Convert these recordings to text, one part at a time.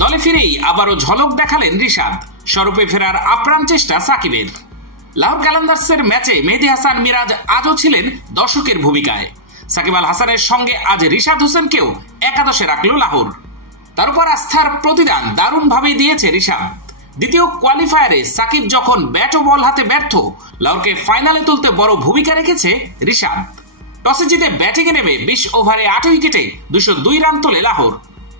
দলে ফিরেই আবারও ঝলক দেখালেন রিশাদ, স্বরূপে ফেরার আপ্রাণ চেষ্টা সাকিবের। লাহোর কালান্দার্সের ম্যাচে মেহেদী হাসান মিরাজ আজও ছিলেন দর্শকের ভূমিকায়। সাকিব আল হাসানের সঙ্গে আজ রিশাদ হোসেনকেও একাদশে রাখল লাহোর। তার উপর আস্থার প্রতিদান দারুণভাবেই দিয়েছে রিশাদ। দ্বিতীয় কোয়ালিফায়ারে সাকিব যখন ব্যাট ও বল হাতে ব্যর্থ, লাহোরকে ফাইনালে তুলতে বড় ভূমিকা রেখেছে রিশাদ। টসে জিতে ব্যাটিংয়ে নেমে 20 ওভারে 8 উইকেটে 202 রান তোলে লাহোর।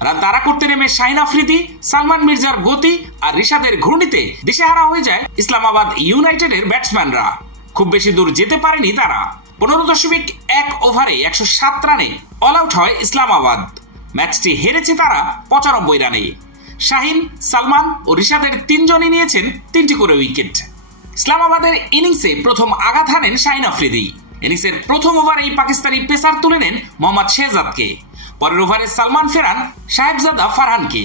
রান তাড়া করতে নেমে শাহিন আফ্রিদি, সালমান মির্জার গতি আর রিশাদের ঘূর্ণিতে দিশেহারা হয়ে যায় ইসলামাবাদ ইউনাইটেডের ব্যাটসম্যানরা। খুব বেশি দূর যেতে পারেনি তারা। 15.1 ওভারে 107 রানে অল আউট হয় ইসলামাবাদ। ম্যাচটি হেরেছে তারা 95 রানে। শাহিন, সালমান ও রিশাদের তিনজনই নিয়েছেন 3টি করে উইকেট। ইসলামাবাদের ইনিংসে প্রথম আঘাত হানেন শাহিন আফ্রিদি। ইনিংসের প্রথম ওভারেই পাকিস্তানি পেসার তুলে নেন মোহাম্মদ শেহজাদকে। পরের ওভারে সালমান ফেরান সাহেবজাদা ফারহানকে।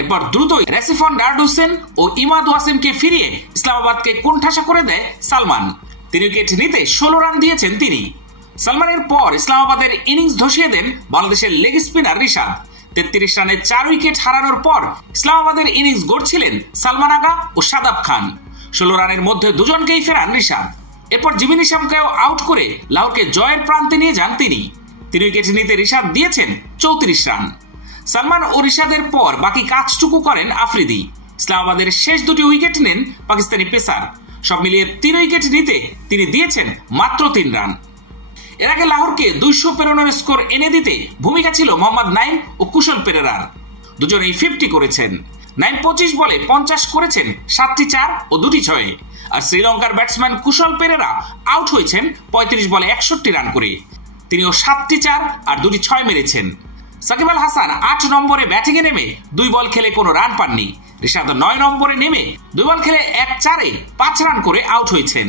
এরপর দ্রুতই রেসিফন ডার্ড হোসেন ও ইমাদ ওয়াসিমকে ফিরিয়ে ইসলামাবাদকে কোণঠাসা করে দেয় সালমান। 3 উইকেট নিতে 16 রান দিয়েছেন তিনি। সালমানের পর ইসলামাবাদের ইনিংস ধসিয়ে দেন বাংলাদেশের লেগ স্পিনার রিশাদ। 33 রানে 4 উইকেট হারানোর পর ইসলামাবাদের ইনিংস গড়ছিলেন সালমান আগা ও শাদাব খান। 16 রানের মধ্যে দুজনকেই ফেরান রিশাদ। এরপর জিমি নিশামকেও আউট করে লাহোরকে জয়ের প্রান্তে নিয়ে যান তিনি। 3 উইকেট নিতে রিশাদ দিয়েছেন 34 রান। সালমান ও রিশাদের পর বাকি কাজটুকু করেন আফ্রিদি। ইসলামাবাদের শেষ 2টি উইকেট নেন পাকিস্তানি পেসার। সব মিলিয়ে 3 উইকেট নিতে তিনি দিয়েছেন মাত্র 3 রান। এর আগে লাহোরকে 200 পেরোনোর স্কোর এনে দিতে ভূমিকা ছিল মোহাম্মদ নাইম ও কুশল পেরেরার। দুজনেই 50 করেছেন। নাইম 25 বলে 50 করেছেন, 7টি 4 ও 2টি 6। আর শ্রীলঙ্কার ব্যাটসম্যান কুশল পেরেরা আউট হয়েছেন 35 বলে 61 রান করে। তিনিও 7টি 4 আর 2টি 6 মেরেছেন। সাকিব আল হাসান 8 নম্বরে ব্যাটিংয়ে নেমে 2 বল খেলে কোনো রান পাননি। রিশাদ 9 নম্বরে নেমে 2 বল খেলে 1 4-এ 5 রান করে আউট হয়েছেন।